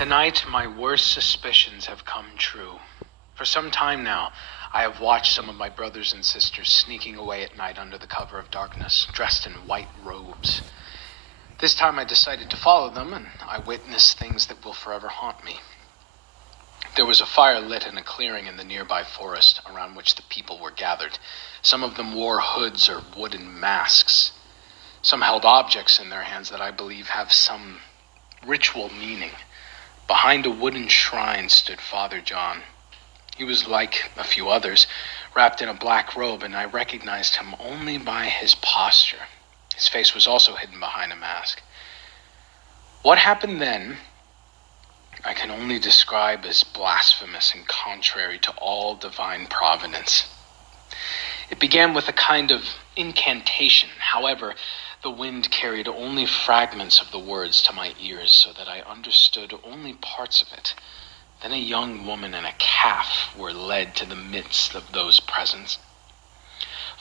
Tonight, my worst suspicions have come true. For some time now, I have watched some of my brothers and sisters sneaking away at night under the cover of darkness, dressed in white robes. This time I decided to follow them, and I witnessed things that will forever haunt me. There was a fire lit in a clearing in the nearby forest around which the people were gathered. Some of them wore hoods or wooden masks. Some held objects in their hands that I believe have some ritual meaning. Behind a wooden shrine stood Father John. He was like a few others, wrapped in a black robe, and I recognized him only by his posture. His face was also hidden behind a mask. What happened then, I can only describe as blasphemous and contrary to all divine providence. It began with a kind of incantation. However, the wind carried only fragments of the words to my ears so that I understood only parts of it. Then a young woman and a calf were led to the midst of those present.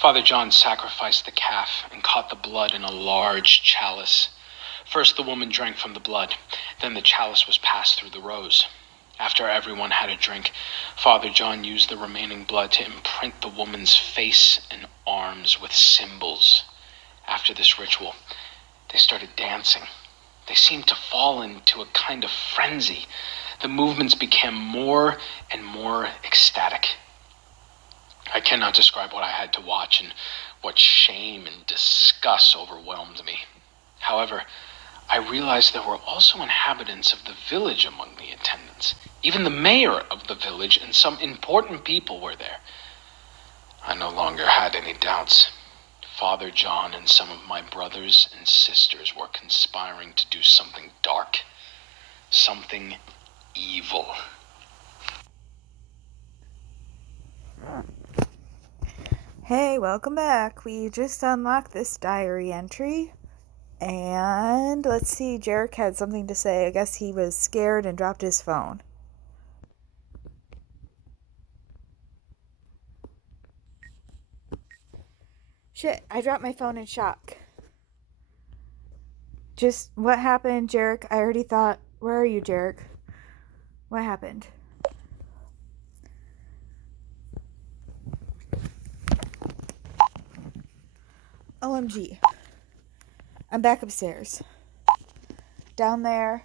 Father John sacrificed the calf and caught the blood in a large chalice. First the woman drank from the blood, then the chalice was passed through the rose. After everyone had a drink, Father John used the remaining blood to imprint the woman's face and arms with symbols. After this ritual, they started dancing. They seemed to fall into a kind of frenzy. The movements became more and more ecstatic. I cannot describe what I had to watch and what shame and disgust overwhelmed me. However, I realized there were also inhabitants of the village among the attendants. Even the mayor of the village and some important people were there. I no longer had any doubts. Father John and some of my brothers and sisters were conspiring to do something dark, something evil. Hey, welcome back. We just unlocked this diary entry. And let's see, Jarek had something to say. I guess he was scared and dropped his phone. Shit, I dropped my phone in shock. Just what happened, Jarek? I already thought, where are you, Jarek? What happened? OMG. I'm back upstairs. Down there.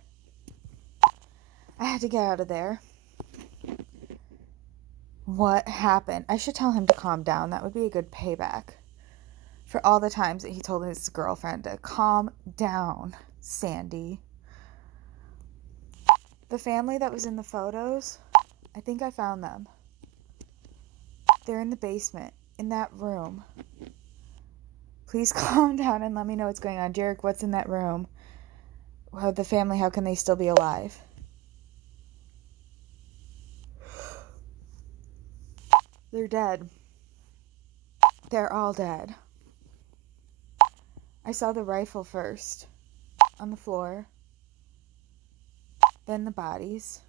I had to get out of there. What happened? I should tell him to calm down. That would be a good payback for all the times that he told his girlfriend to calm down, Sandy. The family that was in the photos, I think I found them. They're in the basement, in that room. Please calm down and let me know what's going on. Jarek, what's in that room? Well, the family, how can they still be alive? They're dead. They're all dead. I saw the rifle first, on the floor. Then the bodies.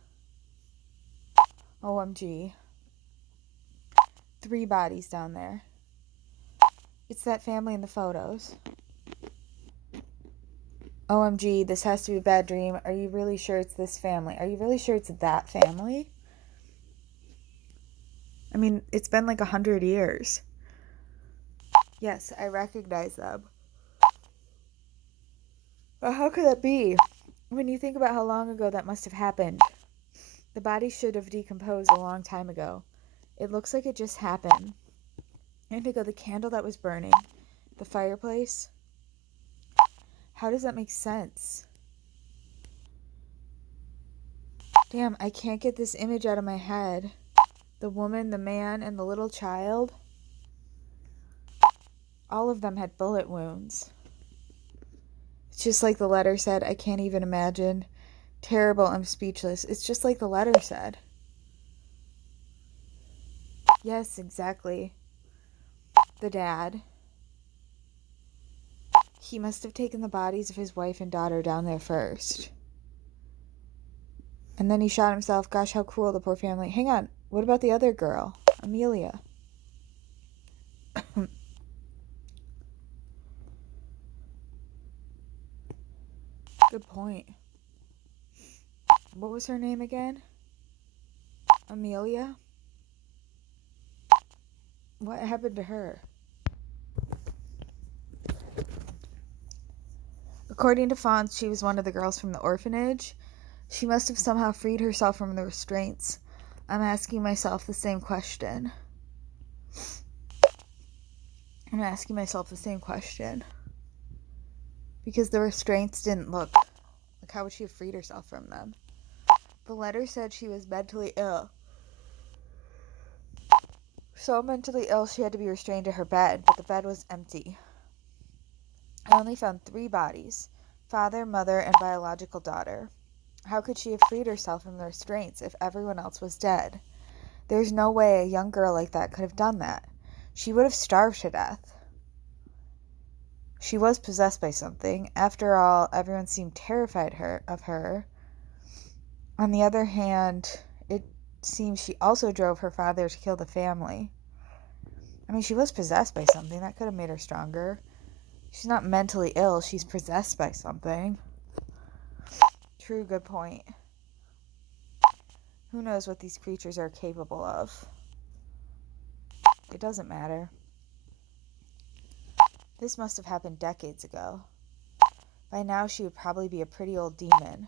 OMG. 3 bodies down there. It's that family in the photos. OMG, this has to be a bad dream. Are you really sure it's this family? Are you really sure it's that family? I mean, it's been like 100 years. Yes, I recognize them. But how could that be? When you think about how long ago that must have happened, the body should have decomposed a long time ago. It looks like it just happened. Indigo, the candle that was burning, the fireplace. How does that make sense? Damn, I can't get this image out of my head. The woman, the man, and the little child. All of them had bullet wounds. It's just like the letter said. I can't even imagine. Terrible, I'm speechless. It's just like the letter said. Yes, exactly. The dad. He must have taken the bodies of his wife and daughter down there first. And then he shot himself. Gosh, how cruel, the poor family. Hang on. What about the other girl? Amelia. Good point. What was her name again? Amelia? What happened to her? According to Fons, she was one of the girls from the orphanage. She must have somehow freed herself from the restraints. I'm asking myself the same question. Because the restraints didn't look. Like, how would she have freed herself from them? The letter said she was mentally ill. So mentally ill she had to be restrained to her bed, but the bed was empty. I only found 3 bodies: father, mother, and biological daughter. How could she have freed herself from the restraints if everyone else was dead? There's no way a young girl like that could have done that. She would have starved to death. She was possessed by something. After all, everyone seemed terrified of her. On the other hand, it seems she also drove her father to kill the family. I mean, she was possessed by something. That could have made her stronger. She's not mentally ill. She's possessed by something. True, good point. Who knows what these creatures are capable of? It doesn't matter. This must have happened decades ago. By now she would probably be a pretty old demon.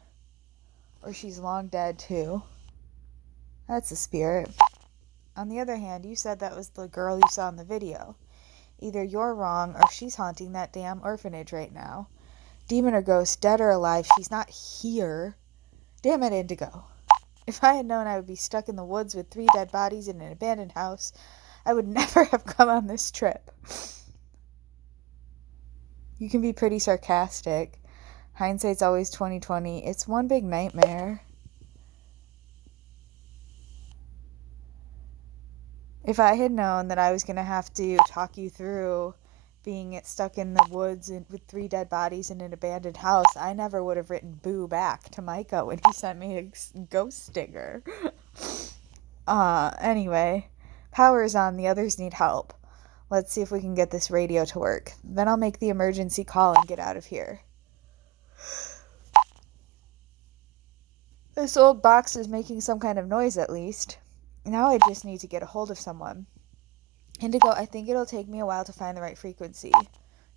Or she's long dead too. That's a spirit. On the other hand, you said that was the girl you saw in the video. Either you're wrong or she's haunting that damn orphanage right now. Demon or ghost, dead or alive, she's not here. Damn it, Indigo. If I had known I would be stuck in the woods with 3 dead bodies in an abandoned house, I would never have come on this trip. You can be pretty sarcastic. Hindsight's always 20/20. It's one big nightmare. If I had known that I was going to have to talk you through being stuck in the woods with 3 dead bodies in an abandoned house, I never would have written boo back to Micah when he sent me a ghost sticker. Anyway, power's on, the others need help. Let's see if we can get this radio to work. Then I'll make the emergency call and get out of here. This old box is making some kind of noise at least. Now I just need to get a hold of someone. Indigo, I think it'll take me a while to find the right frequency.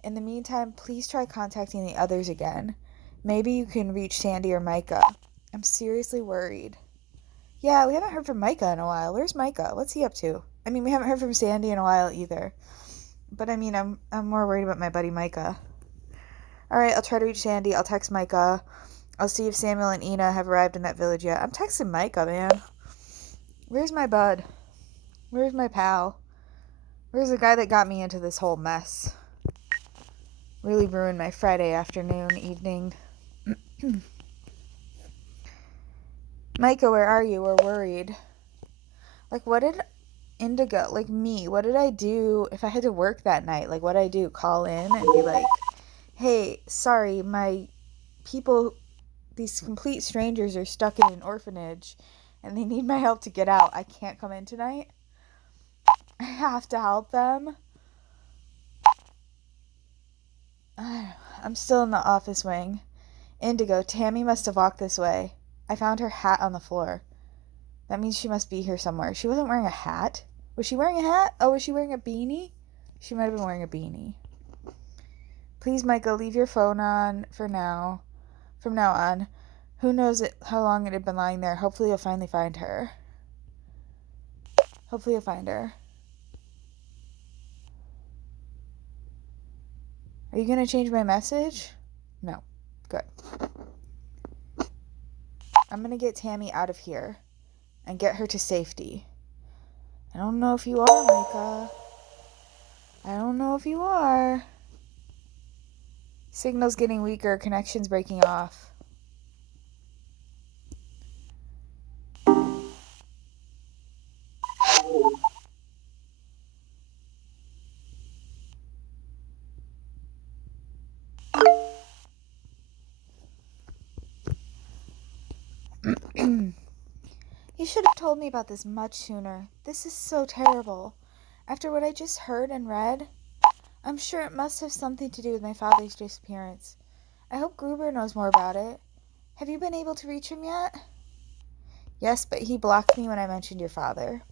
In the meantime, please try contacting the others again. Maybe you can reach Sandy or Micah. I'm seriously worried. Yeah, we haven't heard from Micah in a while. Where's Micah? What's he up to? I mean, we haven't heard from Sandy in a while either. But I mean, I'm more worried about my buddy Micah. Alright, I'll try to reach Sandy. I'll text Micah. I'll see if Samuel and Ina have arrived in that village yet. I'm texting Micah, man. Where's my bud? Where's my pal? Where's the guy that got me into this whole mess? Really ruined my Friday afternoon, evening. Micah, where are you? We're worried. Like, what did Indigo, like me, what did I do if I had to work that night? Like, what did I do? Call in and be like, hey, sorry, my people, these complete strangers are stuck in an orphanage and they need my help to get out. I can't come in tonight. I have to help them. I'm still in the office wing. Indigo, Tammy must have walked this way. I found her hat on the floor. That means she must be here somewhere. She wasn't wearing a hat. Was she wearing a hat? Oh, was she wearing a beanie? She might have been wearing a beanie. Please, Micah, leave your phone on for now. From now on. Who knows how long it had been lying there. Hopefully you'll finally find her. Hopefully you'll find her. Are you going to change my message? No. Good. I'm going to get Tammy out of here and get her to safety. I don't know if you are, Micah. I don't know if you are. Signal's getting weaker. Connection's breaking off. You should have told me about this much sooner. This is so terrible. After what I just heard and read, I'm sure it must have something to do with my father's disappearance. I hope Gruber knows more about it. Have you been able to reach him yet? Yes, but he blocked me when I mentioned your father.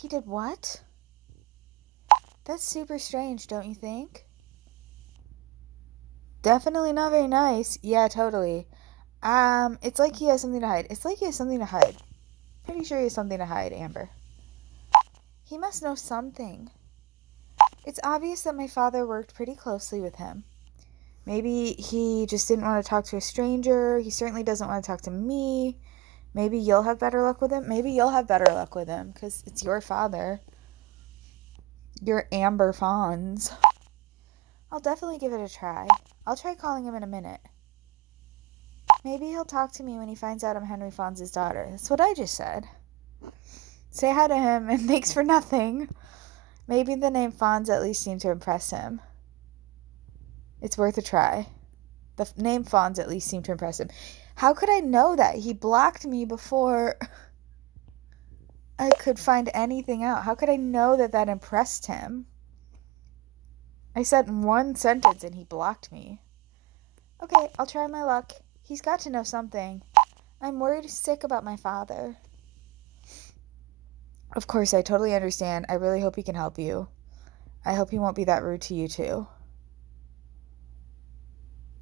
He did what? That's super strange, don't you think? Definitely not very nice. Yeah, totally. It's like he has something to hide. It's like he has something to hide. Pretty sure he has something to hide, Amber. He must know something. It's obvious that my father worked pretty closely with him. Maybe he just didn't want to talk to a stranger. He certainly doesn't want to talk to me. Maybe you'll have better luck with him. Maybe you'll have better luck with him because it's your father. You're Amber Fawns. I'll definitely give it a try. I'll try calling him in a minute. Maybe he'll talk to me when he finds out I'm Henry Fawns' daughter. That's what I just said. Say hi to him and thanks for nothing. Maybe the name Fawns at least seemed to impress him. It's worth a try. The name Fawns at least seemed to impress him. How could I know that? He blocked me before I could find anything out. How could I know that that impressed him? I said one sentence and he blocked me. Okay, I'll try my luck. He's got to know something. I'm worried sick about my father. Of course, I totally understand. I really hope he can help you. I hope he won't be that rude to you too.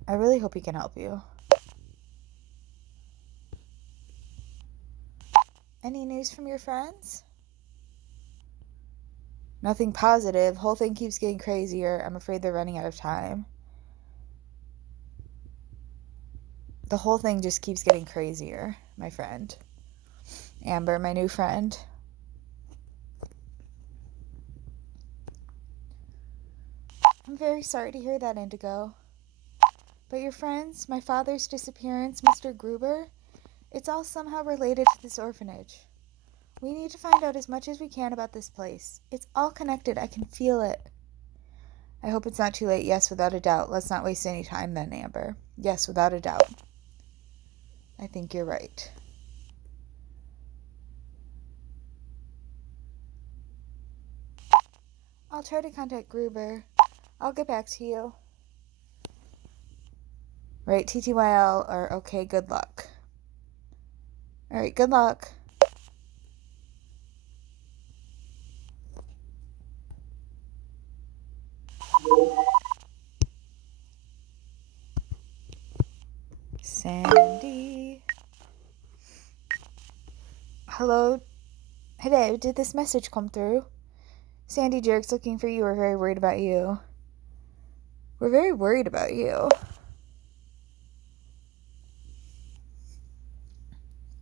I really hope he can help you. Any news from your friends? Nothing positive. Whole thing keeps getting crazier. I'm afraid they're running out of time. The whole thing just keeps getting crazier, my friend. Amber, my new friend. I'm very sorry to hear that, Indigo. But your friends, my father's disappearance, Mr. Gruber, it's all somehow related to this orphanage. We need to find out as much as we can about this place. It's all connected. I can feel it. I hope it's not too late. Yes, without a doubt. Let's not waste any time then, Amber. Yes, without a doubt. I think you're right. I'll try to contact Gruber. I'll get back to you. Right, TTYL or okay, good luck. Alright, good luck. Sandy. Hello? Hello, did this message come through? Sandy, Jerk's looking for you. We're very worried about you. We're very worried about you.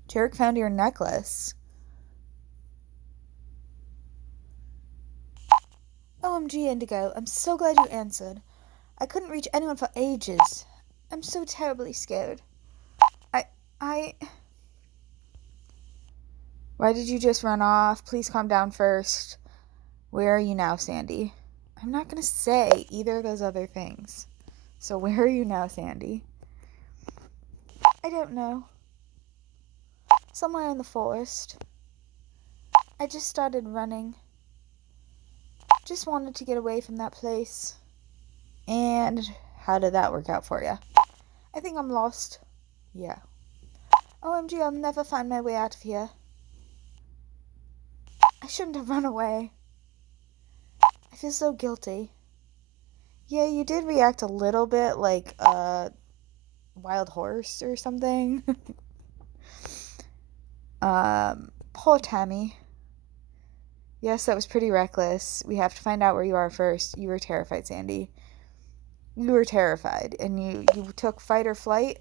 Jerk found your necklace. OMG, Indigo, I'm so glad you answered. I couldn't reach anyone for ages. I'm so terribly scared. I... Why did you just run off? Please calm down first. Where are you now, Sandy? I'm not going to say either of those other things. So where are you now, Sandy? I don't know. Somewhere in the forest. I just started running. Just wanted to get away from that place. And how did that work out for you? I think I'm lost. Yeah. OMG, I'll never find my way out of here. I shouldn't have run away. I feel so guilty. Yeah, you did react a little bit like a wild horse or something. Poor Tammy. Yes, that was pretty reckless. We have to find out where you are first. You were terrified, Sandy. You were terrified, and you took fight or flight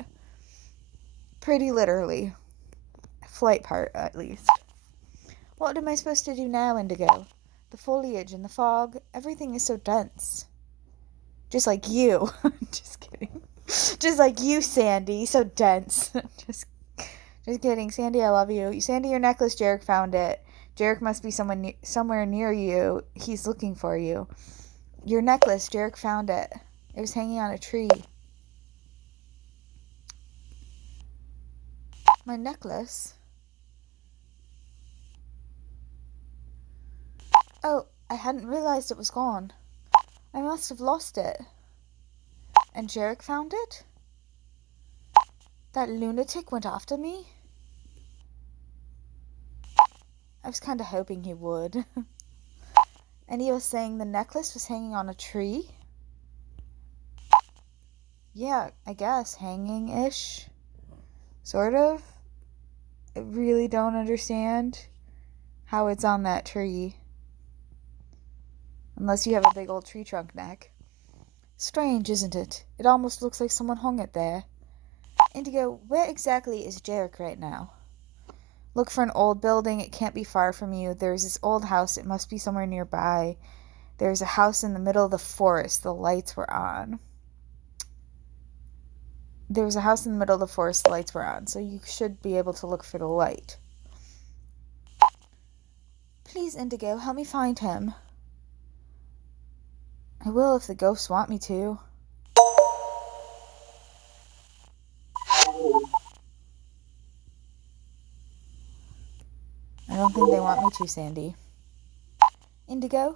pretty literally. Flight part, at least. What am I supposed to do now, Indigo? The foliage and the fog, everything is so dense. Just like you. Just kidding. Just like you, Sandy. So dense. Just kidding. Sandy, I love you. Sandy, your necklace, Jarek found it. Jarek must be somewhere near you. He's looking for you. Your necklace, Jarek found it. It was hanging on a tree. My necklace? Oh, I hadn't realized it was gone. I must have lost it. And Jarek found it? That lunatic went after me? I was kind of hoping he would. And he was saying the necklace was hanging on a tree? Yeah, I guess. Hanging-ish. Sort of. I really don't understand how it's on that tree. Unless you have a big old tree trunk neck. Strange, isn't it? It almost looks like someone hung it there. Indigo, where exactly is Jarek right now? Look for an old building. It can't be far from you. There's this old house. It must be somewhere nearby. There's a house in the middle of the forest. The lights were on. There was a house in the middle of the forest. The lights were on. So you should be able to look for the light. Please, Indigo, help me find him. I will if the ghosts want me to. I don't think they want me to, Sandy. Indigo?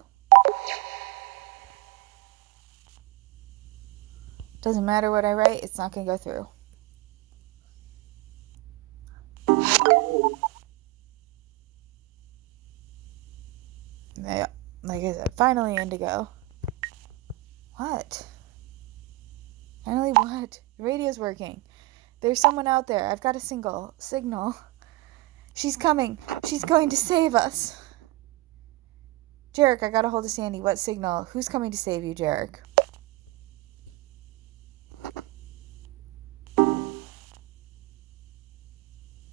Doesn't matter what I write, it's not going to go through. Yeah, like I said, finally, Indigo. What? Finally what? The radio's working. There's someone out there. I've got a signal. She's coming. She's going to save us. Jarek, I got a hold of Sandy. What signal? Who's coming to save you, Jarek?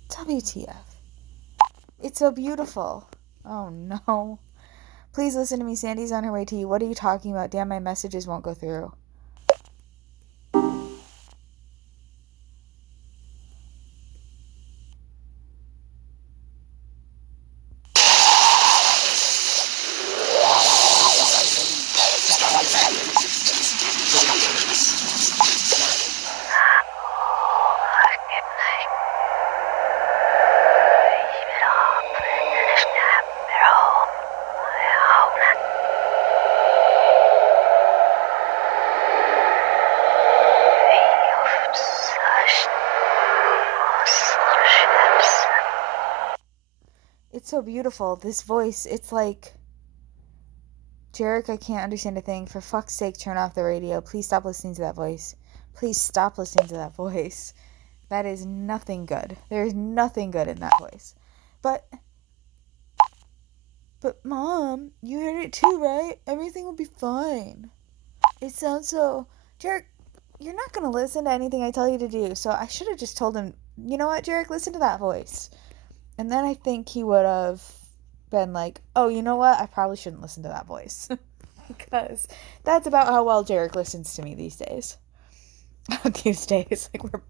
WTF. It's so beautiful. Oh no. Please listen to me. Sandy's on her way to you. What are you talking about? Damn, my messages won't go through. It's so beautiful. This voice, it's like... Jarek, I can't understand a thing. For fuck's sake, turn off the radio. Please stop listening to that voice. Please stop listening to that voice. That is nothing good. There is nothing good in that voice. But Mom, you heard it too, right? Everything will be fine. It sounds so... Jarek, you're not going to listen to anything I tell you to do. So I should have just told him, you know what, Jarek, listen to that voice. And then I think he would have been like, oh, you know what? I probably shouldn't listen to that voice. Because that's about how well Jarek listens to me these days. These days. Like we're...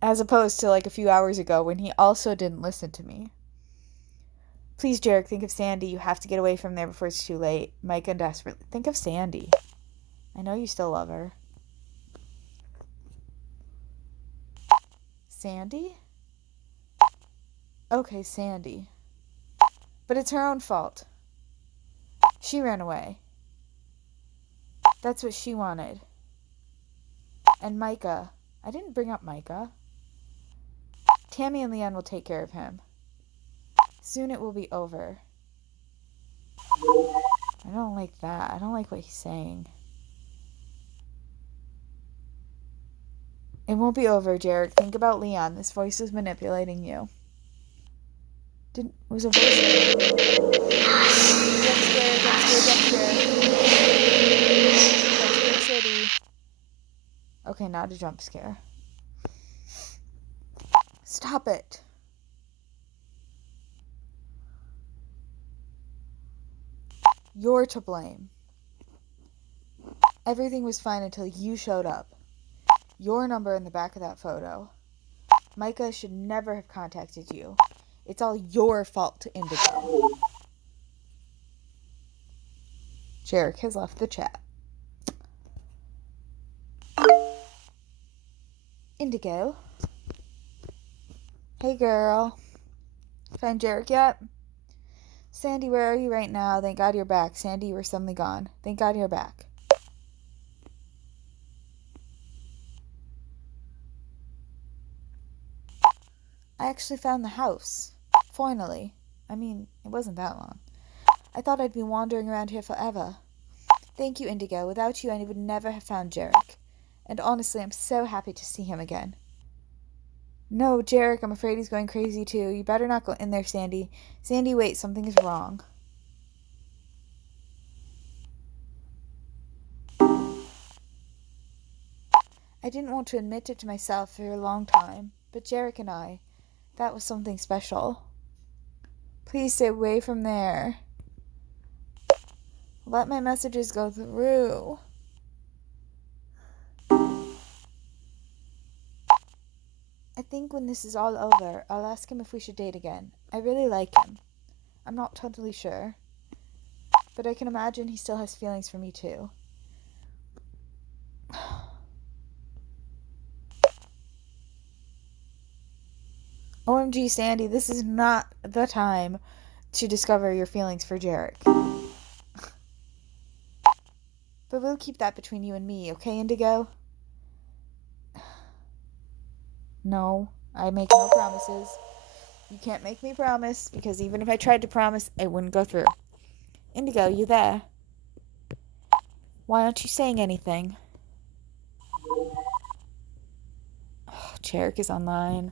As opposed to like a few hours ago when he also didn't listen to me. Please, Jarek, think of Sandy. You have to get away from there before it's too late. Micah desperately. Think of Sandy. I know you still love her. Sandy? Okay, Sandy. But it's her own fault. She ran away. That's what she wanted. And Micah. I didn't bring up Micah. Tammy and Leanne will take care of him. Soon it will be over. I don't like that. I don't like what he's saying. It won't be over, Jarek. Think about Leon. This voice is manipulating you. Was a voice... Jump scare. Jump scare city. Okay, not a jump scare. Stop it. You're to blame. Everything was fine until you showed up. Your number in the back of that photo. Micah should never have contacted you. It's all your fault, Indigo. Jarek has left the chat. Indigo. Hey, girl. Find Jarek yet? Sandy, where are you right now? Thank God you're back. Sandy, you were suddenly gone. Thank God you're back. I actually found the house. Finally. I mean, it wasn't that long. I thought I'd be wandering around here forever. Thank you, Indigo. Without you, I would never have found Jarek. And honestly, I'm so happy to see him again. No, Jarek, I'm afraid he's going crazy too. You better not go in there, Sandy. Sandy, wait, something is wrong. I didn't want to admit it to myself for a long time, but Jarek and I, that was something special. Please stay away from there. Let my messages go through. I think when this is all over, I'll ask him if we should date again. I really like him. I'm not totally sure, but I can imagine he still has feelings for me too. OMG, Sandy, this is not the time to discover your feelings for Jarek. But we'll keep that between you and me, okay, Indigo? No, I make no promises. You can't make me promise, because even if I tried to promise, it wouldn't go through. Indigo, you there? Why aren't you saying anything? Oh, Jarek is online.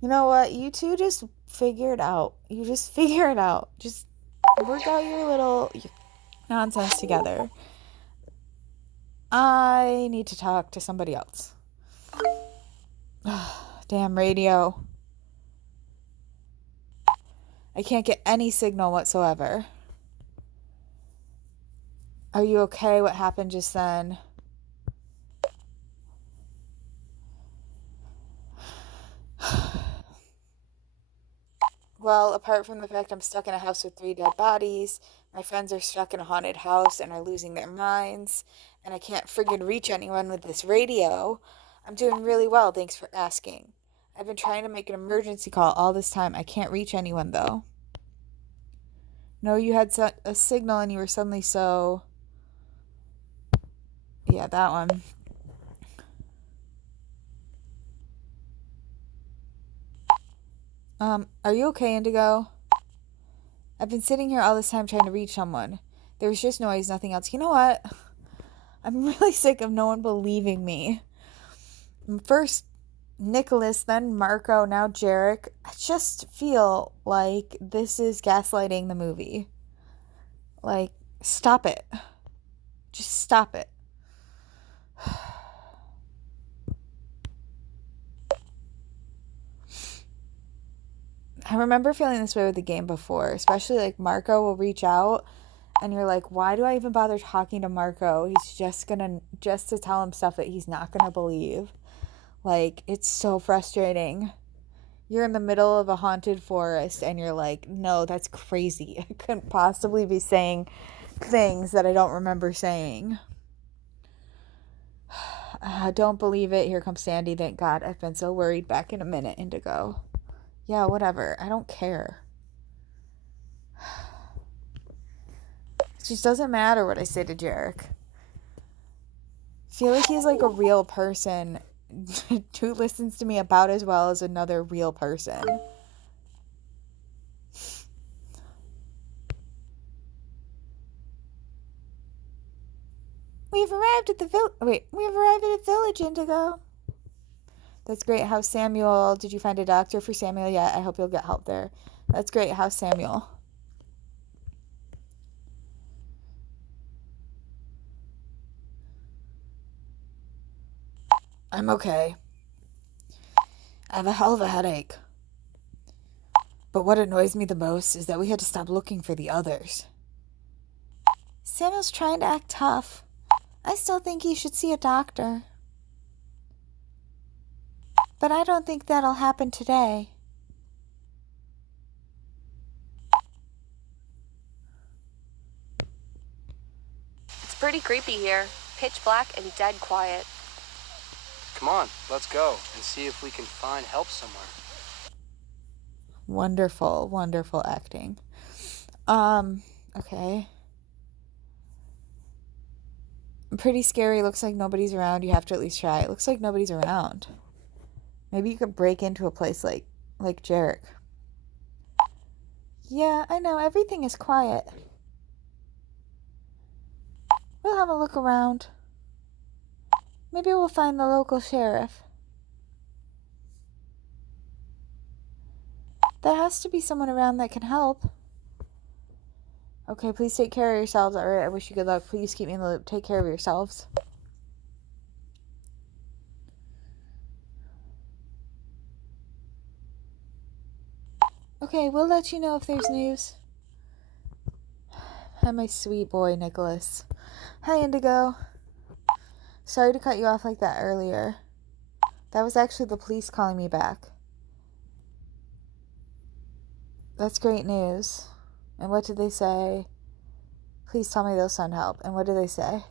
You know what? You two just figure it out. You just figure it out. Just work out your nonsense together. I need to talk to somebody else. Damn radio. I can't get any signal whatsoever. Are you okay? What happened just then? Well, apart from the fact I'm stuck in a house with 3 dead bodies, my friends are stuck in a haunted house and are losing their minds, and I can't friggin' reach anyone with this radio, I'm doing really well, thanks for asking. I've been trying to make an emergency call all this time. I can't reach anyone, though. No, you had a signal and you were suddenly so... Yeah, that one. Are you okay, Indigo? I've been sitting here all this time trying to reach someone. There was just noise, nothing else. You know what? I'm really sick of no one believing me. First Nicholas, then Marco, now Jarek. I just feel like this is gaslighting the movie. Like, stop it. Just stop it. I remember feeling this way with the game before, especially like Marco will reach out and you're like, why do I even bother talking to Marco? He's just to tell him stuff that he's not gonna believe. Like, it's so frustrating. You're in the middle of a haunted forest and you're like, no, that's crazy. I couldn't possibly be saying things that I don't remember saying. Don't believe it. Here comes Sandy. Thank God. I've been so worried. Back in a minute, Indigo. Yeah, whatever. I don't care. It just doesn't matter what I say to Jarek. I feel like he's like a real person who listens to me about as well as another real person. We've arrived at the village, Indigo. That's great. How's Samuel? Did you find a doctor for Samuel yet? I hope you'll get help there. That's great. How's Samuel? I'm okay. I have a hell of a headache. But what annoys me the most is that we had to stop looking for the others. Samuel's trying to act tough. I still think he should see a doctor. But I don't think that'll happen today. It's pretty creepy here. Pitch black and dead quiet. Come on, let's go and see if we can find help somewhere. Wonderful, wonderful acting. Okay. Pretty scary. Looks like nobody's around. You have to at least try. It looks like nobody's around. Maybe you could break into a place like like Jarek. Yeah, I know, everything is quiet. We'll have a look around. Maybe we'll find the local sheriff. There has to be someone around that can help. Okay, please take care of yourselves. Alright, I wish you good luck. Please keep me in the loop. Take care of yourselves. Okay, we'll let you know if there's news. Hi, my sweet boy, Nicholas. Hi, Indigo. Sorry to cut you off like that earlier. That was actually the police calling me back. That's great news. And what did they say? Please tell me they'll send help. And what did they say?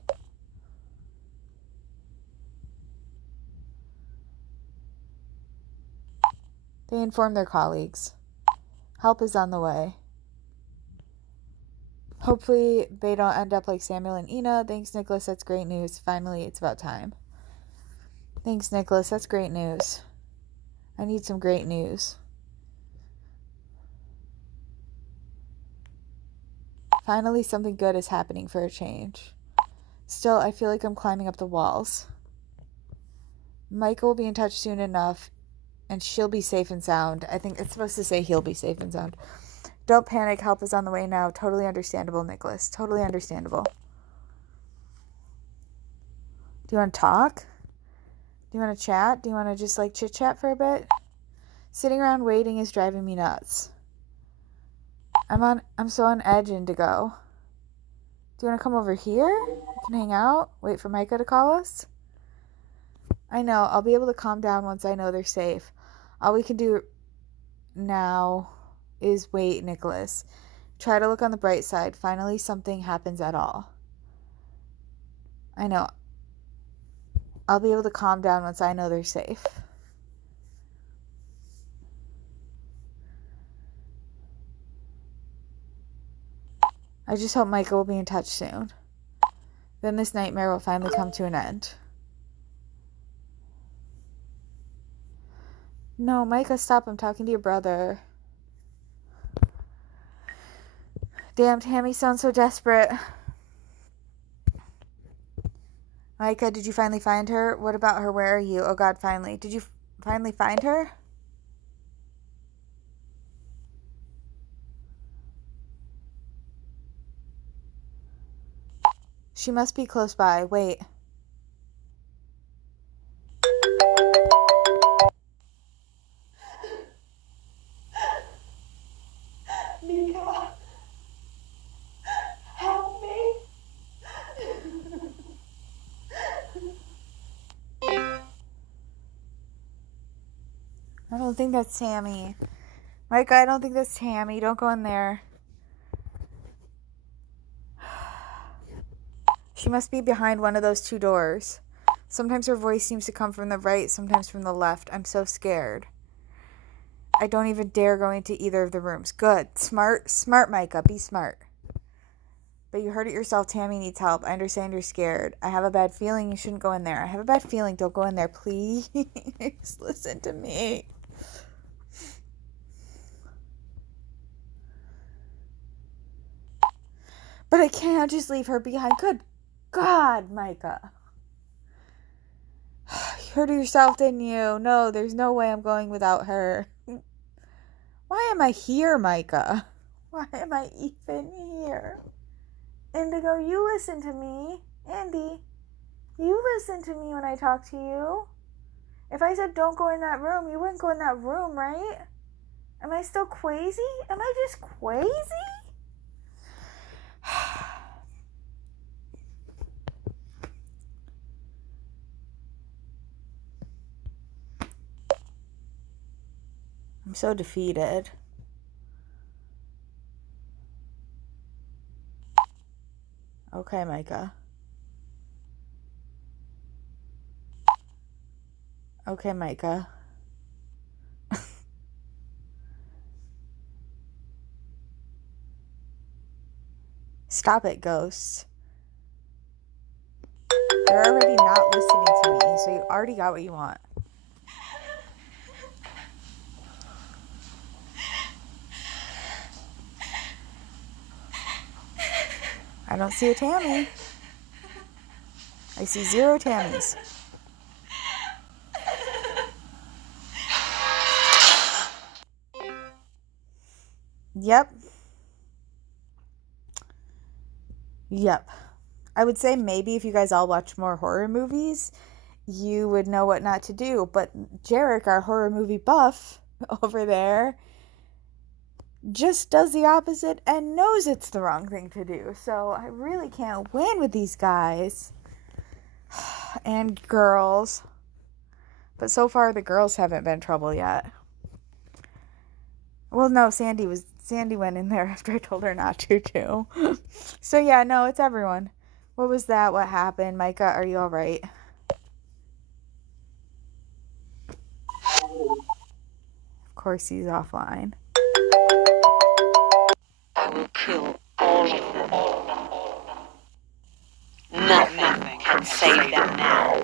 They informed their colleagues. Help is on the way. Hopefully they don't end up like Samuel and Ina. Thanks, Nicholas. That's great news. Finally, it's about time. Thanks, Nicholas. That's great news. I need some great news. Finally, something good is happening for a change. Still, I feel like I'm climbing up the walls. Micah will be in touch soon enough, and she'll be safe and sound. I think it's supposed to say he'll be safe and sound. Don't panic. Help is on the way now. Totally understandable, Nicholas. Totally understandable. Do you want to talk? Do you want to chat? Do you want to just like chit-chat for a bit? Sitting around waiting is driving me nuts. I'm so on edge, Indigo. Do you want to come over here? We can hang out. Wait for Micah to call us. I know. I'll be able to calm down once I know they're safe. All we can do now is wait, Nicholas. Try to look on the bright side. Finally, something happens at all. I know. I'll be able to calm down once I know they're safe. I just hope Micah will be in touch soon. Then this nightmare will finally come to an end. No, Micah, stop. I'm talking to your brother. Damn, Tammy sounds so desperate. Micah, did you finally find her? What about her? Where are you? Oh God, finally. Did you finally find her? She must be close by. Wait. Mika, help me. I don't think that's Tammy. Micah, I don't think that's Tammy. Don't go in there. She must be behind one of those two doors. Sometimes her voice seems to come from the right, sometimes from the left. I'm so scared. I don't even dare go into either of the rooms. Good. Smart, Micah. Be smart. But you heard it yourself. Tammy needs help. I understand you're scared. I have a bad feeling you shouldn't go in there. I have a bad feeling. Don't go in there. Please listen to me. But I can't just leave her behind. Good God, Micah. You heard it yourself, didn't you? No, there's no way I'm going without her. Why am I here, Micah? Why am I even here? Indigo, you listen to me. Andy, you listen to me when I talk to you. If I said don't go in that room, you wouldn't go in that room, right? Am I still crazy? Am I just crazy? I'm so defeated. Okay, Micah. Okay, Micah. Stop it, ghosts. They're already not listening to me, so you already got what you want. I don't see a Tammy. I see 0 Tammys. Yep. Yep. I would say maybe if you guys all watch more horror movies, you would know what not to do. But Jarek, our horror movie buff over there, just does the opposite and knows it's the wrong thing to do. So I really can't win with these guys and girls. But so far the girls haven't been trouble yet. Well, no, Sandy went in there after I told her not to too. So yeah, no, it's everyone. What was that? What happened? Micah, are you all right? Of course he's offline. I will kill all of them. Nothing can save them now.